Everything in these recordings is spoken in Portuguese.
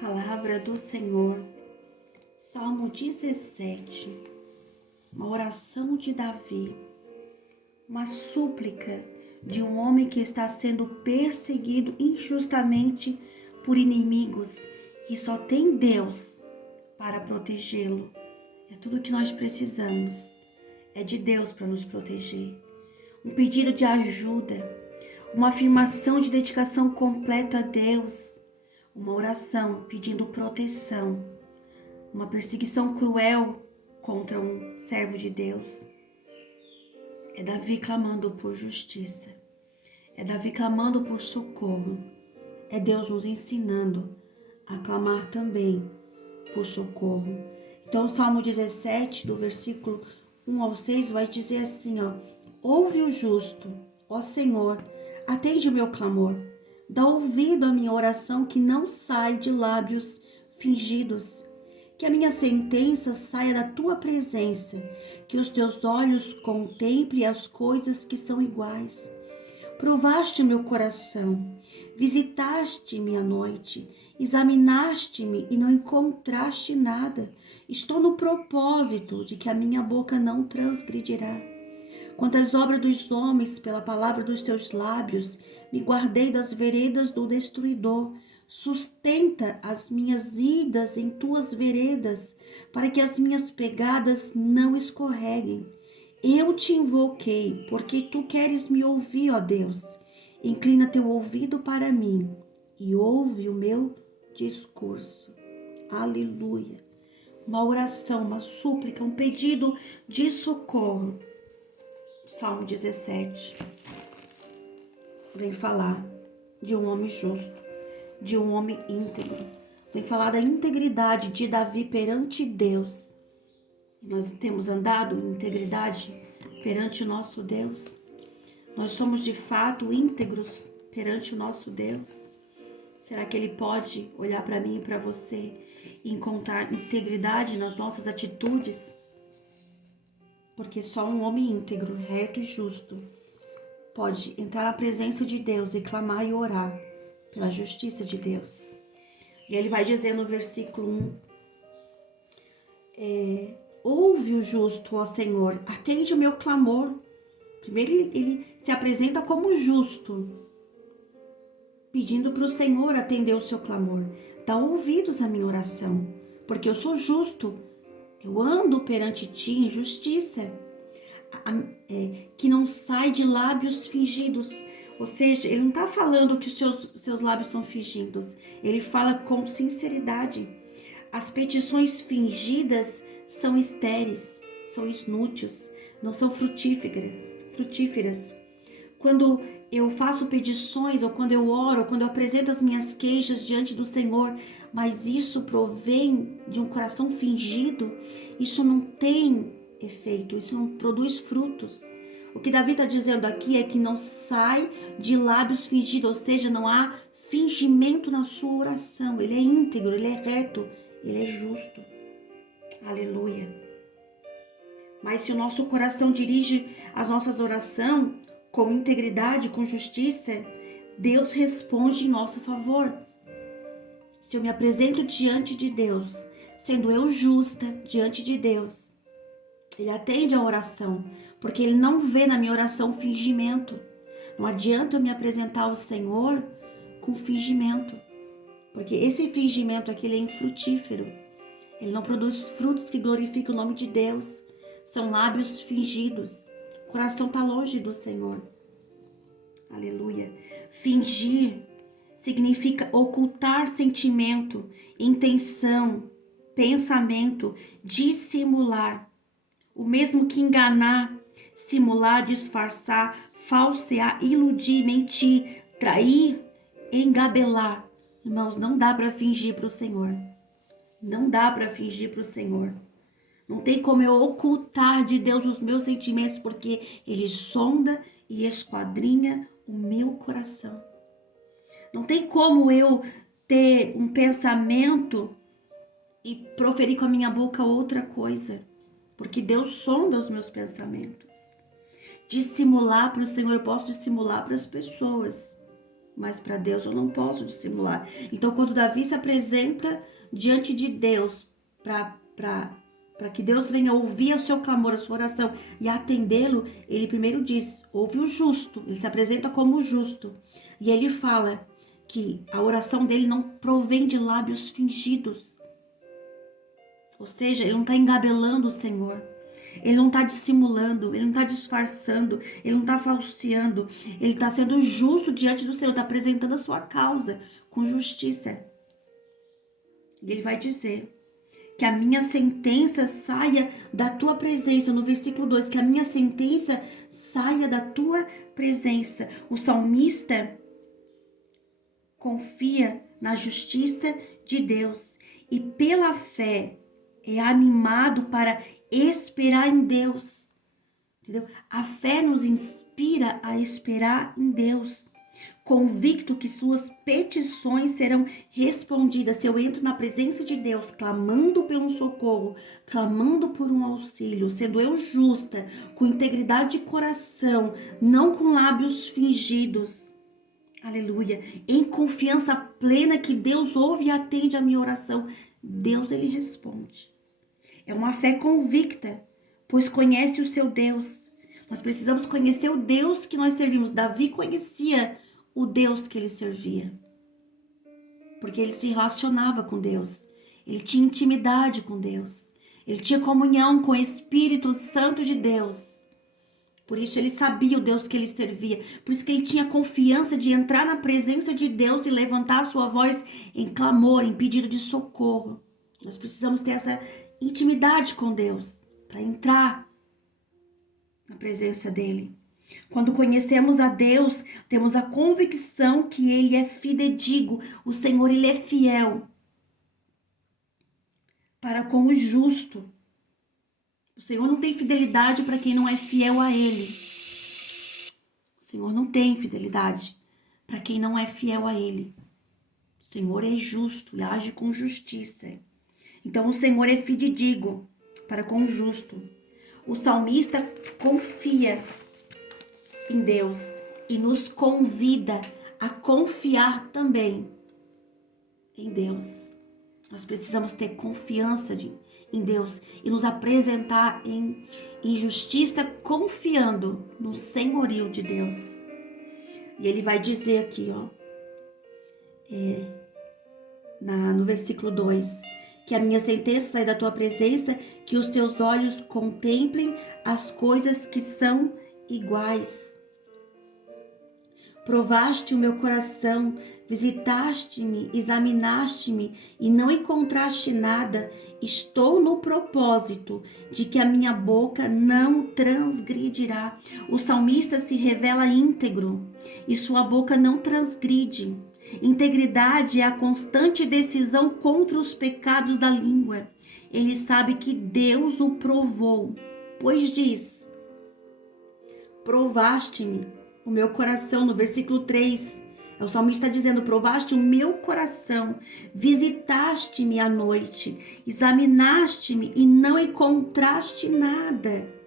Palavra do Senhor, Salmo 17, uma oração de Davi, uma súplica de um homem que está sendo perseguido injustamente por inimigos e só tem Deus para protegê-lo. É tudo que nós precisamos, é de Deus para nos proteger. Um pedido de ajuda, uma afirmação de dedicação completa a Deus, uma oração pedindo proteção, uma perseguição cruel contra um servo de Deus. É Davi clamando por justiça, é Davi clamando por socorro, é Deus nos ensinando a clamar também por socorro. Então o Salmo 17, do versículo 1 ao 6, vai dizer assim, ouve o justo, ó Senhor, atende o meu clamor. Dá ouvido à minha oração que não sai de lábios fingidos. Que a minha sentença saia da tua presença, que os teus olhos contemplem as coisas que são iguais. Provaste o meu coração, visitaste-me à noite, examinaste-me e não encontraste nada. Estou no propósito de que a minha boca não transgredirá. Quanto às obras dos homens, pela palavra dos teus lábios, me guardei das veredas do destruidor. Sustenta as minhas idas em tuas veredas, para que as minhas pegadas não escorreguem. Eu te invoquei, porque tu queres me ouvir, ó Deus. Inclina teu ouvido para mim e ouve o meu discurso. Aleluia. Uma oração, uma súplica, um pedido de socorro. Salmo 17 vem falar de um homem justo, de um homem íntegro. Vem falar da integridade de Davi perante Deus. Nós temos andado em integridade perante o nosso Deus. Nós somos de fato íntegros perante o nosso Deus. Será que Ele pode olhar para mim e para você e encontrar integridade nas nossas atitudes? Porque só um homem íntegro, reto e justo pode entrar na presença de Deus e clamar e orar pela justiça de Deus. E ele vai dizer no versículo 1, ouve o justo, ó Senhor, atende o meu clamor. Primeiro ele se apresenta como justo, pedindo para o Senhor atender o seu clamor. Dá ouvidos à minha oração, porque eu sou justo. Eu ando perante ti em justiça, que não sai de lábios fingidos. Ou seja, ele não está falando que os seus lábios são fingidos. Ele fala com sinceridade. As petições fingidas são estéreis, são inúteis, não são frutíferas. Quando eu faço petições, ou quando eu oro, ou quando eu apresento as minhas queixas diante do Senhor, mas isso provém de um coração fingido, isso não tem efeito, isso não produz frutos. O que Davi está dizendo aqui é que não sai de lábios fingidos, ou seja, não há fingimento na sua oração. Ele é íntegro, ele é reto, ele é justo. Aleluia. Mas se o nosso coração dirige as nossas orações com integridade, com justiça, Deus responde em nosso favor. Se eu me apresento diante de Deus, sendo eu justa diante de Deus, Ele atende a oração, porque Ele não vê na minha oração fingimento. Não adianta eu me apresentar ao Senhor com fingimento, porque esse fingimento aqui ele é infrutífero. Ele não produz frutos que glorificam o nome de Deus. São lábios fingidos. O coração está longe do Senhor. Aleluia. Fingir significa ocultar sentimento, intenção, pensamento, dissimular. O mesmo que enganar, simular, disfarçar, falsear, iludir, mentir, trair, engabelar. Irmãos, não dá para fingir para o Senhor. Não dá para fingir para o Senhor. Não tem como eu ocultar de Deus os meus sentimentos, porque Ele sonda e esquadrinha o meu coração. Não tem como eu ter um pensamento e proferir com a minha boca outra coisa, porque Deus sonda os meus pensamentos. Dissimular para o Senhor, eu posso dissimular para as pessoas, mas para Deus eu não posso dissimular. Então, quando Davi se apresenta diante de Deus para que Deus venha ouvir o seu clamor, a sua oração e atendê-lo, ele primeiro diz, ouve o justo, ele se apresenta como justo. E ele fala que a oração dele não provém de lábios fingidos. Ou seja, ele não está engabelando o Senhor. Ele não está dissimulando, ele não está disfarçando, ele não está falseando. Ele está sendo justo diante do Senhor, está apresentando a sua causa com justiça. E ele vai dizer que a minha sentença saia da tua presença, no versículo 2, que a minha sentença saia da tua presença. O salmista confia na justiça de Deus e pela fé é animado para esperar em Deus, entendeu? A fé nos inspira a esperar em Deus, convicto que suas petições serão respondidas. Se eu entro na presença de Deus, clamando por um socorro, clamando por um auxílio, sendo eu justa, com integridade de coração, não com lábios fingidos, aleluia, em confiança plena que Deus ouve e atende a minha oração, Deus, ele responde. É uma fé convicta, pois conhece o seu Deus. Nós precisamos conhecer o Deus que nós servimos. Davi conhecia o Deus que ele servia, porque ele se relacionava com Deus. Ele tinha intimidade com Deus. Ele tinha comunhão com o Espírito Santo de Deus. Por isso ele sabia o Deus que ele servia. Por isso que ele tinha confiança de entrar na presença de Deus e levantar a sua voz em clamor, em pedido de socorro. Nós precisamos ter essa intimidade com Deus para entrar na presença dele. Quando conhecemos a Deus, temos a convicção que ele é fidedigno. O Senhor, ele é fiel para com o justo. O Senhor não tem fidelidade para quem não é fiel a ele. O Senhor não tem fidelidade para quem não é fiel a ele. O Senhor é justo e age com justiça. Então o Senhor é fidedigno para com o justo. O salmista confia em Deus e nos convida a confiar também em Deus. Nós precisamos ter confiança em Deus e nos apresentar em justiça, confiando no senhorio de Deus. E ele vai dizer aqui, no versículo 2, que a minha sentença sai da tua presença, que os teus olhos contemplem as coisas que são iguais. Provaste o meu coração, visitaste-me, examinaste-me e não encontraste nada. Estou no propósito de que a minha boca não transgredirá. O salmista se revela íntegro e sua boca não transgride. Integridade é a constante decisão contra os pecados da língua. Ele sabe que Deus o provou, pois diz: provaste-me o meu coração, no versículo 3. O salmista está dizendo: provaste o meu coração, visitaste-me à noite, examinaste-me e não encontraste nada.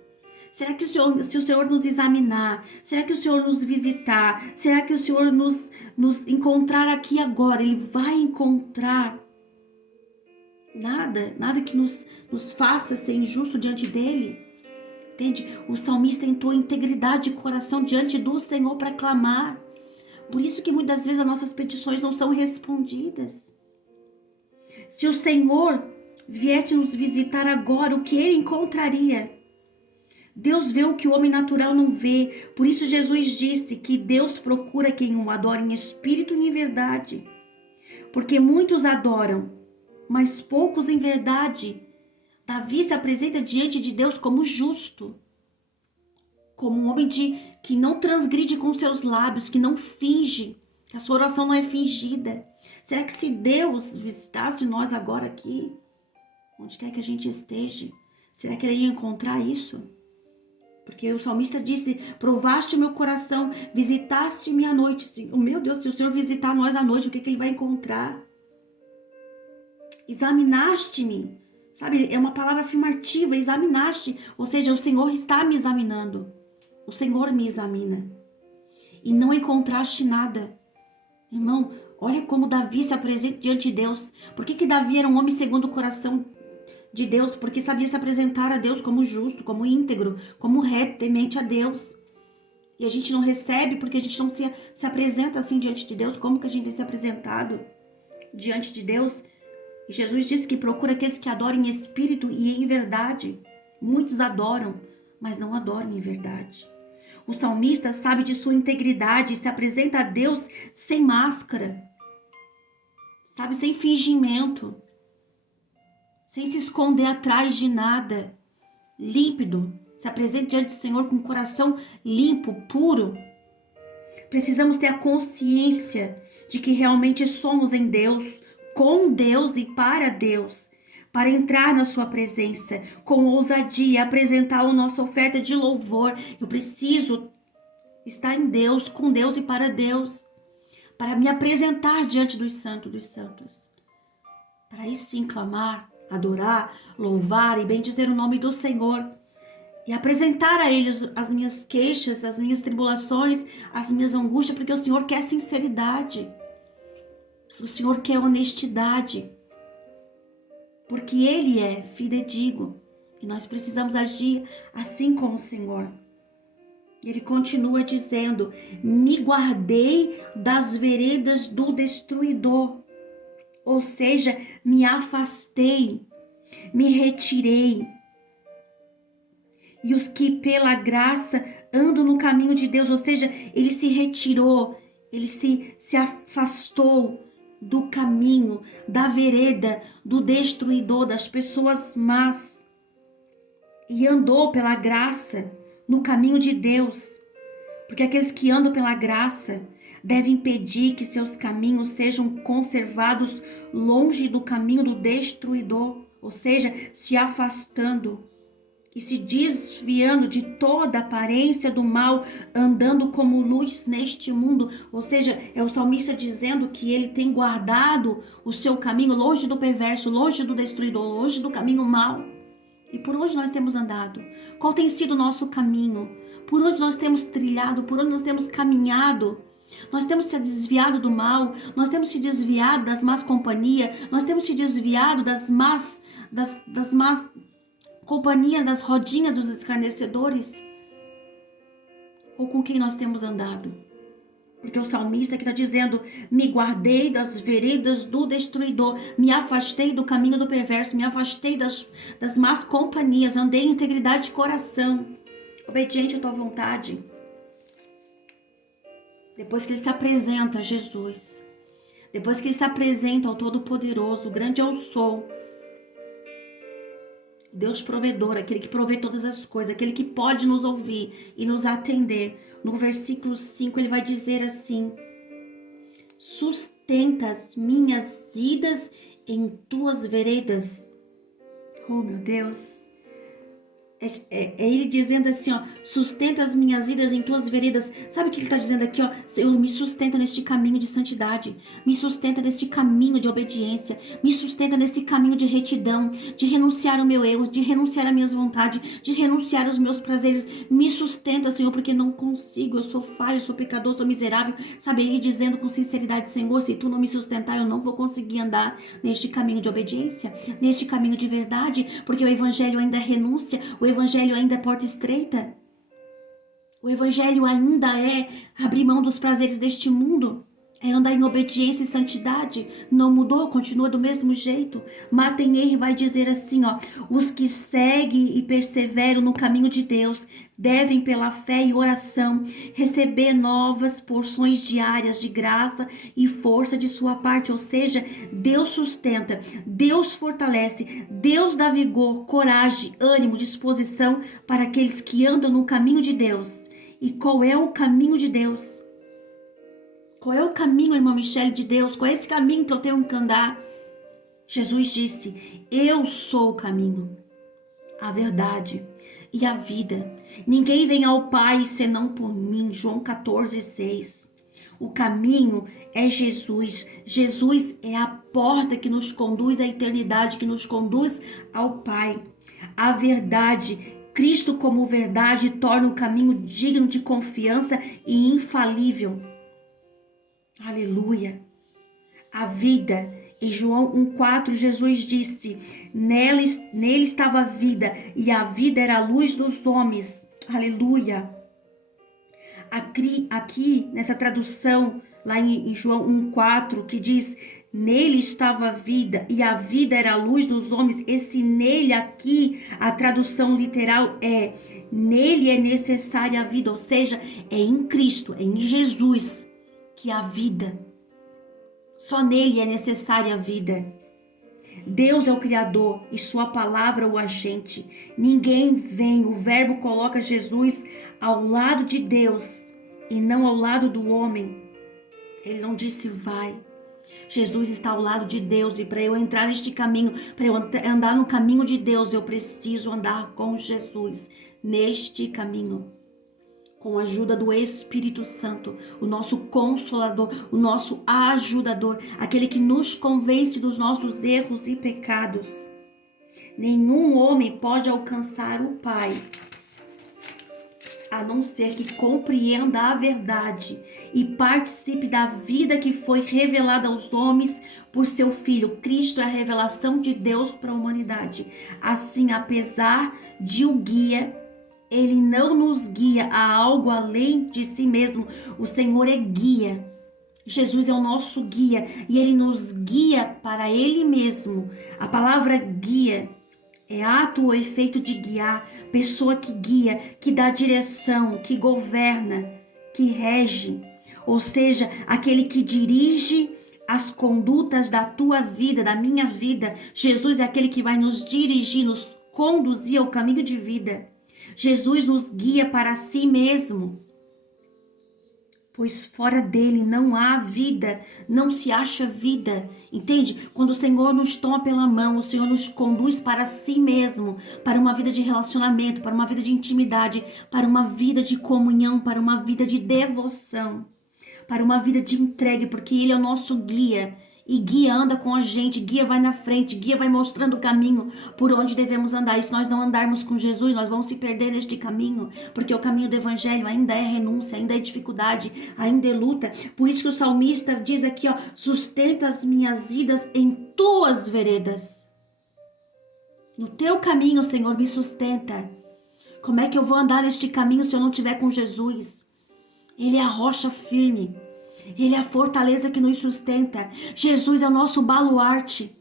Será que se o Senhor nos examinar, será que o Senhor nos visitar, será que o Senhor nos encontrar aqui agora, ele vai encontrar nada que nos faça ser injusto diante dele? Entende? O salmista entrou em integridade de coração diante do Senhor para clamar. Por isso que muitas vezes as nossas petições não são respondidas. Se o Senhor viesse nos visitar agora, o que ele encontraria? Deus vê o que o homem natural não vê. Por isso Jesus disse que Deus procura quem o adora em espírito e em verdade. Porque muitos adoram, mas poucos em verdade. Davi se apresenta diante de Deus como justo, como um homem que não transgride com seus lábios, que não finge, que a sua oração não é fingida. Será que se Deus visitasse nós agora aqui, onde quer que a gente esteja, será que ele ia encontrar isso? Porque o salmista disse: provaste o meu coração, visitaste-me à noite. Meu Deus, se o Senhor visitar nós à noite, o que ele vai encontrar? Examinaste-me. Sabe, é uma palavra afirmativa, examinaste. Ou seja, o Senhor está me examinando. O Senhor me examina. E não encontraste nada. Irmão, olha como Davi se apresenta diante de Deus. Por que Davi era um homem segundo o coração de Deus? Porque sabia se apresentar a Deus como justo, como íntegro, como reto, temente a Deus. E a gente não recebe porque a gente não se apresenta assim diante de Deus. Como que a gente tem se apresentado diante de Deus? E Jesus disse que procura aqueles que adoram em espírito e em verdade. Muitos adoram, mas não adoram em verdade. O salmista sabe de sua integridade e se apresenta a Deus sem máscara, sabe, sem fingimento, sem se esconder atrás de nada, límpido, se apresenta diante do Senhor com o coração limpo, puro. Precisamos ter a consciência de que realmente somos em Deus, com Deus e para Deus, para entrar na sua presença com ousadia, apresentar a nossa oferta de louvor. Eu preciso estar em Deus, com Deus e para Deus, para me apresentar diante dos santos dos santos, para aí sim clamar, adorar, louvar e bendizer o nome do Senhor e apresentar a eles as minhas queixas, as minhas tribulações, as minhas angústias, porque o Senhor quer sinceridade, o Senhor quer honestidade, porque Ele é fidedigno e nós precisamos agir assim como o Senhor. Ele continua dizendo: me guardei das veredas do destruidor, ou seja, me afastei, me retirei. E os que pela graça andam no caminho de Deus, ou seja, ele se retirou, ele se afastou do caminho, da vereda, do destruidor, das pessoas más, e andou pela graça no caminho de Deus, porque aqueles que andam pela graça devem impedir que seus caminhos sejam conservados longe do caminho do destruidor, ou seja, se afastando e se desviando de toda aparência do mal, andando como luz neste mundo. Ou seja, é o salmista dizendo que ele tem guardado o seu caminho longe do perverso, longe do destruidor, longe do caminho mau. E por onde nós temos andado? Qual tem sido o nosso caminho? Por onde nós temos trilhado? Por onde nós temos caminhado? Nós temos se desviado do mal, nós temos se desviado das más companhias, nós temos se desviado das más companhias, das rodinhas dos escarnecedores? Ou com quem nós temos andado? Porque o salmista que está dizendo: me guardei das veredas do destruidor, me afastei do caminho do perverso, me afastei das más companhias, andei em integridade de coração, obediente à tua vontade. Depois que ele se apresenta a Jesus, depois que ele se apresenta ao Todo-Poderoso, o grande eu sou, Deus provedor, aquele que provê todas as coisas, aquele que pode nos ouvir e nos atender. No versículo 5 ele vai dizer assim: sustenta as minhas idas em tuas veredas. Oh, meu Deus. É ele dizendo assim, ó: sustenta as minhas idas em tuas veredas. Sabe o que ele está dizendo aqui, ó? Senhor, me sustenta neste caminho de santidade, me sustenta neste caminho de obediência, me sustenta nesse caminho de retidão, de renunciar ao meu erro, de renunciar às minhas vontades, de renunciar aos meus prazeres. Me sustenta, Senhor, porque não consigo, eu sou falho, sou pecador, sou miserável. Sabe, ele dizendo com sinceridade: Senhor, se tu não me sustentar, eu não vou conseguir andar neste caminho de obediência, neste caminho de verdade, porque o evangelho ainda é renúncia, o evangelho ainda é porta estreita. O evangelho ainda é abrir mão dos prazeres deste mundo. É andar em obediência e santidade. Não mudou, continua do mesmo jeito. Matenei vai dizer assim, ó: os que seguem e perseveram no caminho de Deus devem, pela fé e oração, receber novas porções diárias de graça e força de sua parte. Ou seja, Deus sustenta, Deus fortalece, Deus dá vigor, coragem, ânimo, disposição para aqueles que andam no caminho de Deus. E qual é o caminho de Deus? Qual é o caminho, irmã Michele, de Deus? Qual é esse caminho que eu tenho que andar? Jesus disse: eu sou o caminho, a verdade e a vida. Ninguém vem ao Pai senão por mim. João 14:6. O caminho é Jesus. Jesus é a porta que nos conduz à eternidade, que nos conduz ao Pai. A verdade, Cristo como verdade, torna o caminho digno de confiança e infalível. Aleluia. A vida. Em João 1,4, Jesus disse: nele estava a vida, e a vida era a luz dos homens. Aleluia. Aqui nessa tradução, lá em João 1,4, que diz: nele estava a vida, e a vida era a luz dos homens. Esse nele aqui, a tradução literal é: nele é necessária a vida, ou seja, é em Cristo, é em Jesus que há vida. Só nele é necessária a vida. Deus é o Criador e sua palavra o agente. Ninguém vem, o Verbo coloca Jesus ao lado de Deus e não ao lado do homem. Ele não disse vai. Jesus está ao lado de Deus, e para eu entrar neste caminho, para eu andar no caminho de Deus, eu preciso andar com Jesus neste caminho. Com a ajuda do Espírito Santo, o nosso Consolador, o nosso ajudador, aquele que nos convence dos nossos erros e pecados. Nenhum homem pode alcançar o Pai, a não ser que compreenda a verdade e participe da vida que foi revelada aos homens por seu Filho. Cristo é a revelação de Deus para a humanidade. Assim, apesar de o guia, ele não nos guia a algo além de si mesmo. O Senhor é guia. Jesus é o nosso guia e ele nos guia para ele mesmo. A palavra guia é ato ou efeito de guiar, pessoa que guia, que dá direção, que governa, que rege. Ou seja, aquele que dirige as condutas da tua vida, da minha vida. Jesus é aquele que vai nos dirigir, nos conduzir ao caminho de vida. Jesus nos guia para si mesmo, pois fora dele não há vida, não se acha vida, entende? Quando o Senhor nos toma pela mão, o Senhor nos conduz para si mesmo, para uma vida de relacionamento, para uma vida de intimidade, para uma vida de comunhão, para uma vida de devoção, para uma vida de entrega, porque ele é o nosso guia. E guia anda com a gente, guia vai na frente, guia vai mostrando o caminho por onde devemos andar. E se nós não andarmos com Jesus, nós vamos se perder neste caminho, porque o caminho do evangelho ainda é renúncia, ainda é dificuldade, ainda é luta. Por isso que o salmista diz aqui, ó, sustenta as minhas idas em tuas veredas. No teu caminho, Senhor, me sustenta. Como é que eu vou andar neste caminho se eu não estiver com Jesus? Ele é a rocha firme. Ele é a fortaleza que nos sustenta. Jesus é o nosso baluarte.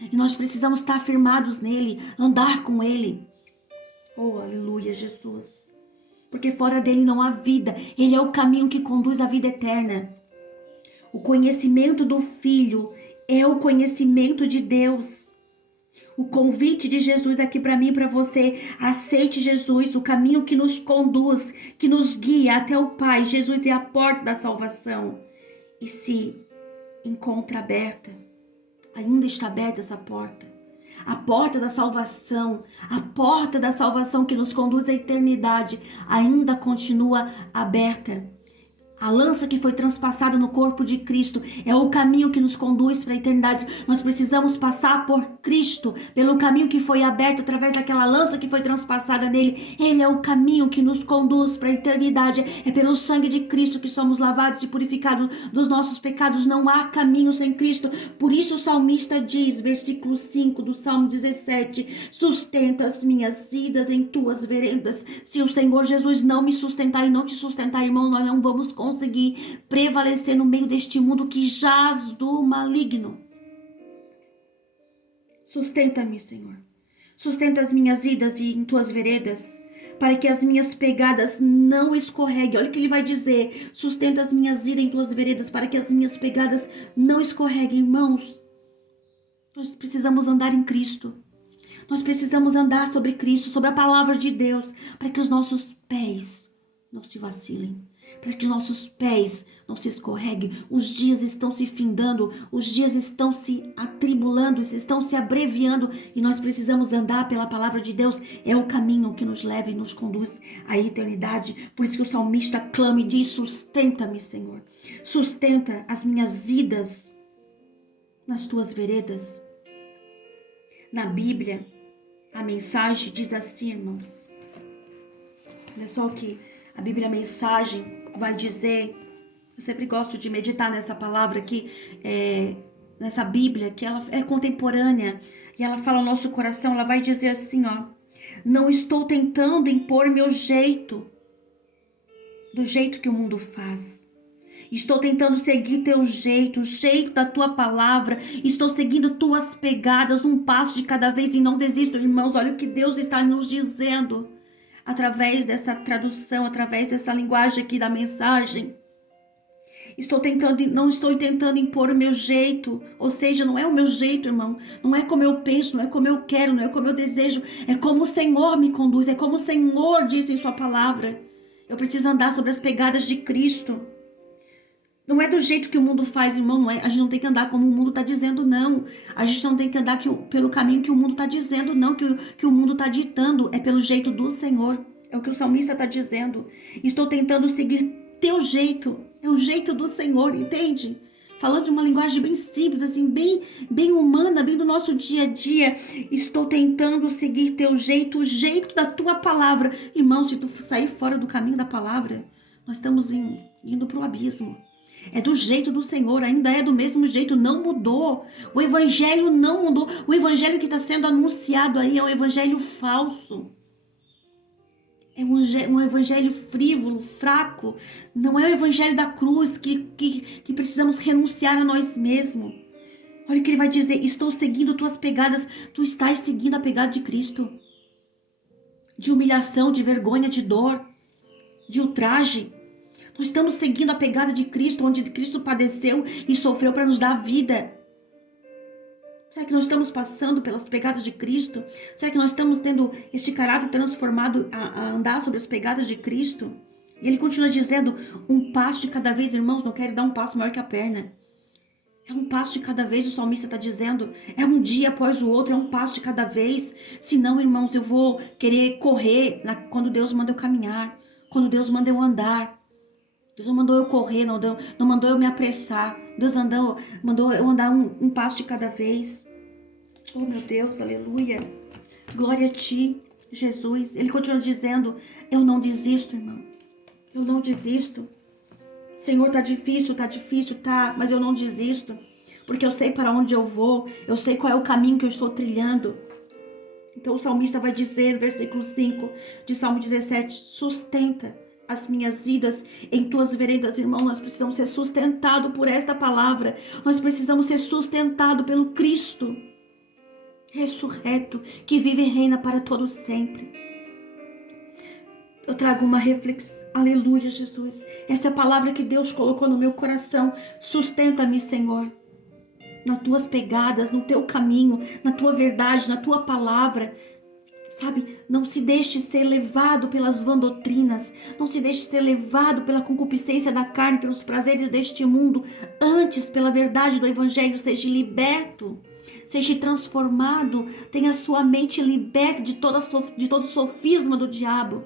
E nós precisamos estar firmados nele, andar com ele. Oh, aleluia, Jesus. Porque fora dele não há vida. Ele é o caminho que conduz à vida eterna. O conhecimento do Filho é o conhecimento de Deus. O convite de Jesus aqui para mim e para você: aceite Jesus, o caminho que nos conduz, que nos guia até o Pai. Jesus é a porta da salvação. E se encontra aberta, ainda está aberta essa porta. A porta da salvação que nos conduz à eternidade, ainda continua aberta. A lança que foi transpassada no corpo de Cristo é o caminho que nos conduz para a eternidade. Nós precisamos passar por Cristo, pelo caminho que foi aberto através daquela lança que foi transpassada nele. Ele é o caminho que nos conduz para a eternidade. É pelo sangue de Cristo que somos lavados e purificados dos nossos pecados. Não há caminho sem Cristo. Por isso o salmista diz, versículo 5 do Salmo 17, sustenta as minhas idas em tuas veredas. Se o Senhor Jesus não me sustentar e não te sustentar, irmão, nós não vamos conseguir prevalecer no meio deste mundo que jaz do maligno. Sustenta-me, Senhor. Sustenta as minhas idas em tuas veredas, para que as minhas pegadas não escorreguem. Olha o que ele vai dizer. Sustenta as minhas idas em tuas veredas, para que as minhas pegadas não escorreguem. Irmãos, nós precisamos andar em Cristo. Nós precisamos andar sobre Cristo, sobre a palavra de Deus, para que os nossos pés não se vacilem, para que os nossos pés não se escorreguem. Os dias estão se findando, os dias estão se atribulando, estão se abreviando, e nós precisamos andar pela palavra de Deus. É o caminho que nos leva e nos conduz à eternidade. Por isso que o salmista clama e diz: sustenta-me, Senhor. Sustenta as minhas idas nas tuas veredas. Na Bíblia, a mensagem diz assim, irmãos. Olha só o que a Bíblia, a mensagem, vai dizer Eu sempre gosto de meditar nessa palavra aqui, nessa Bíblia, que ela é contemporânea. E ela fala ao nosso coração, ela vai dizer assim, ó. Não estou tentando impor meu jeito, do jeito que o mundo faz. Estou tentando seguir teu jeito, o jeito da tua palavra. Estou seguindo tuas pegadas, um passo de cada vez e não desisto, irmãos. Olha o que Deus está nos dizendo através dessa tradução, através dessa linguagem aqui da mensagem. Não estou tentando impor o meu jeito, ou seja, não é o meu jeito, irmão, não é como eu penso, não é como eu quero, não é como eu desejo, é como o Senhor me conduz, é como o Senhor diz em sua palavra. Eu preciso andar sobre as pegadas de Cristo. Não é do jeito que o mundo faz, irmão, não é? A gente não tem que andar como o mundo está dizendo, não. A gente não tem que andar pelo caminho que o mundo está dizendo, não, que o mundo está ditando. É pelo jeito do Senhor. É o que o salmista está dizendo. Estou tentando seguir teu jeito. É o jeito do Senhor, entende? Falando de uma linguagem bem simples, assim, bem humana, bem do nosso dia a dia. Estou tentando seguir teu jeito, o jeito da tua palavra. Irmão, se tu sair fora do caminho da palavra, nós estamos indo para o abismo. É do jeito do Senhor, ainda é do mesmo jeito, não mudou. O evangelho não mudou. O evangelho que está sendo anunciado aí é um evangelho falso. É um evangelho frívolo, fraco. Não é o evangelho da cruz que precisamos renunciar a nós mesmos. Olha o que ele vai dizer, estou seguindo tuas pegadas. Tu estás seguindo a pegada de Cristo. De humilhação, de vergonha, de dor, de ultraje. Nós estamos seguindo a pegada de Cristo, onde Cristo padeceu e sofreu para nos dar vida. Será que nós estamos passando pelas pegadas de Cristo? Será que nós estamos tendo este caráter transformado a andar sobre as pegadas de Cristo? E ele continua dizendo, um passo de cada vez, irmãos, não quero dar um passo maior que a perna. É um passo de cada vez, o salmista está dizendo. É um dia após o outro, é um passo de cada vez. Senão, irmãos, eu vou querer correr quando Deus manda eu caminhar, quando Deus manda eu andar. Deus não mandou eu correr, não mandou eu me apressar. Deus mandou eu andar um passo de cada vez. Oh, meu Deus, aleluia. Glória a ti, Jesus. Ele continua dizendo, eu não desisto, irmão. Eu não desisto. Senhor, tá difícil, mas eu não desisto. Porque eu sei para onde eu vou. Eu sei qual é o caminho que eu estou trilhando. Então o salmista vai dizer, versículo 5 de Salmo 17, sustenta as minhas idas em tuas veredas, irmão. Nós precisamos ser sustentados por esta palavra. Nós precisamos ser sustentados pelo Cristo ressurreto, que vive e reina para todo sempre. Eu trago uma reflexão. Aleluia, Jesus. Essa é a palavra que Deus colocou no meu coração. Sustenta-me, Senhor, nas tuas pegadas, no teu caminho, na tua verdade, na tua palavra. Sabe, não se deixe ser levado pelas vãs doutrinas, não se deixe ser levado pela concupiscência da carne, pelos prazeres deste mundo. Antes, pela verdade do evangelho, seja liberto, seja transformado, tenha sua mente liberta de todo sofisma do diabo,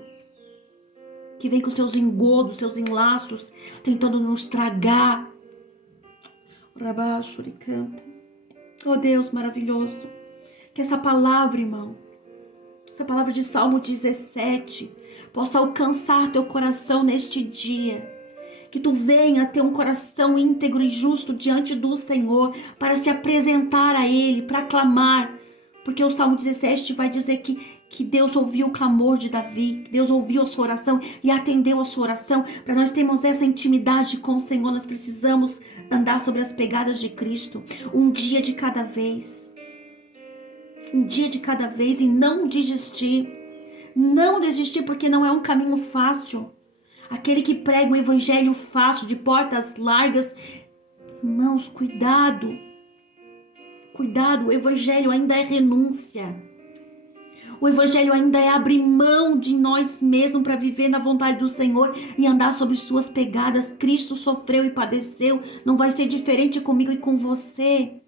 que vem com seus engodos, seus enlaços, tentando nos tragar. Oh Deus maravilhoso, que essa palavra, irmão, essa palavra de Salmo 17 possa alcançar teu coração neste dia. Que tu venha ter um coração íntegro e justo diante do Senhor para se apresentar a Ele, para clamar. Porque o Salmo 17 vai dizer que Deus ouviu o clamor de Davi, que Deus ouviu a sua oração e atendeu a sua oração. Para nós termos essa intimidade com o Senhor, nós precisamos andar sobre as pegadas de Cristo, um dia de cada vez. Um dia de cada vez, e não desistir. Não desistir, porque não é um caminho fácil. Aquele que prega um evangelho fácil, de portas largas. Irmãos, cuidado. Cuidado, o evangelho ainda é renúncia. O evangelho ainda é abrir mão de nós mesmos para viver na vontade do Senhor e andar sobre suas pegadas. Cristo sofreu e padeceu. Não vai ser diferente comigo e com você.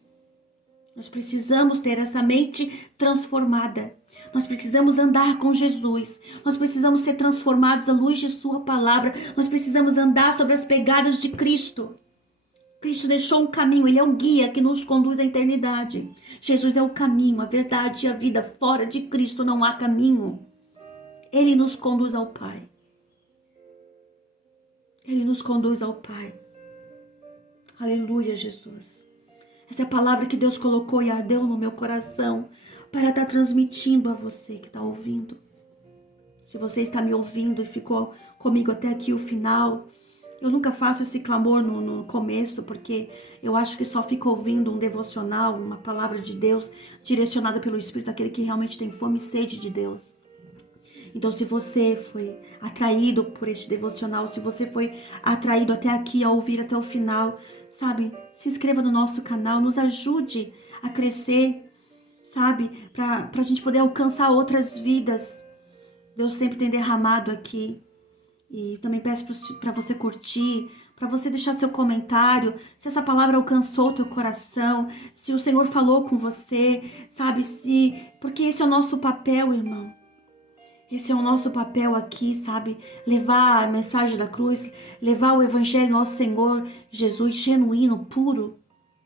Nós precisamos ter essa mente transformada. Nós precisamos andar com Jesus. Nós precisamos ser transformados à luz de sua palavra. Nós precisamos andar sobre as pegadas de Cristo. Cristo deixou um caminho. Ele é o guia que nos conduz à eternidade. Jesus é o caminho, a verdade e a vida. Fora de Cristo não há caminho. Ele nos conduz ao Pai. Ele nos conduz ao Pai. Aleluia, Jesus. Essa é a palavra que Deus colocou e ardeu no meu coração para estar transmitindo a você que está ouvindo. Se você está me ouvindo e ficou comigo até aqui o final, eu nunca faço esse clamor no começo, porque eu acho que só fica ouvindo um devocional, uma palavra de Deus direcionada pelo Espírito, aquele que realmente tem fome e sede de Deus. Então, se você foi atraído por este devocional, se você foi atraído até aqui a ouvir até o final, sabe, se inscreva no nosso canal, nos ajude a crescer, sabe, para a gente poder alcançar outras vidas. Deus sempre tem derramado aqui. E também peço para você curtir, para você deixar seu comentário, se essa palavra alcançou o teu coração, se o Senhor falou com você, sabe, porque esse é o nosso papel, irmão. Esse é o nosso papel aqui, sabe? Levar a mensagem da cruz, levar o evangelho do nosso Senhor Jesus genuíno, puro,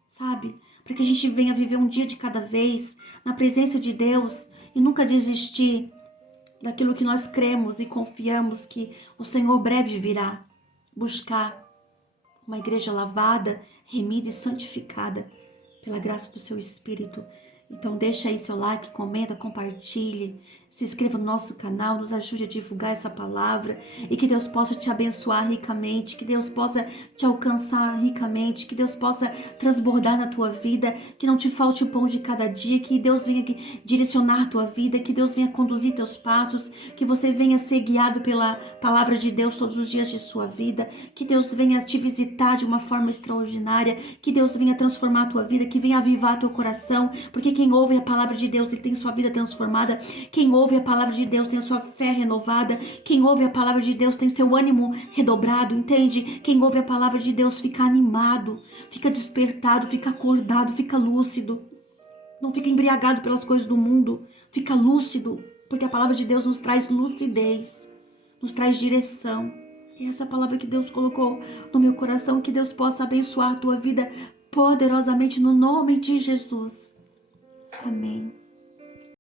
sabe? Para que a gente venha viver um dia de cada vez na presença de Deus e nunca desistir daquilo que nós cremos e confiamos que o Senhor breve virá buscar uma igreja lavada, remida e santificada pela graça do seu Espírito. Então deixa aí seu like, comenta, compartilhe, se inscreva no nosso canal, nos ajude a divulgar essa palavra e que Deus possa te abençoar ricamente, que Deus possa te alcançar ricamente, que Deus possa transbordar na tua vida, que não te falte o pão de cada dia, que Deus venha direcionar a tua vida, que Deus venha conduzir teus passos, que você venha ser guiado pela palavra de Deus todos os dias de sua vida, que Deus venha te visitar de uma forma extraordinária, que Deus venha transformar a tua vida, que venha avivar teu coração, porque quem ouve a palavra de Deus, ele tem sua vida transformada. Quem ouve a palavra de Deus tem a sua fé renovada. Quem ouve a palavra de Deus tem seu ânimo redobrado, entende? Quem ouve a palavra de Deus fica animado, fica despertado, fica acordado, fica lúcido. Não fica embriagado pelas coisas do mundo, fica lúcido, porque a palavra de Deus nos traz lucidez, nos traz direção. E essa palavra que Deus colocou no meu coração, que Deus possa abençoar a tua vida poderosamente no nome de Jesus. Amém.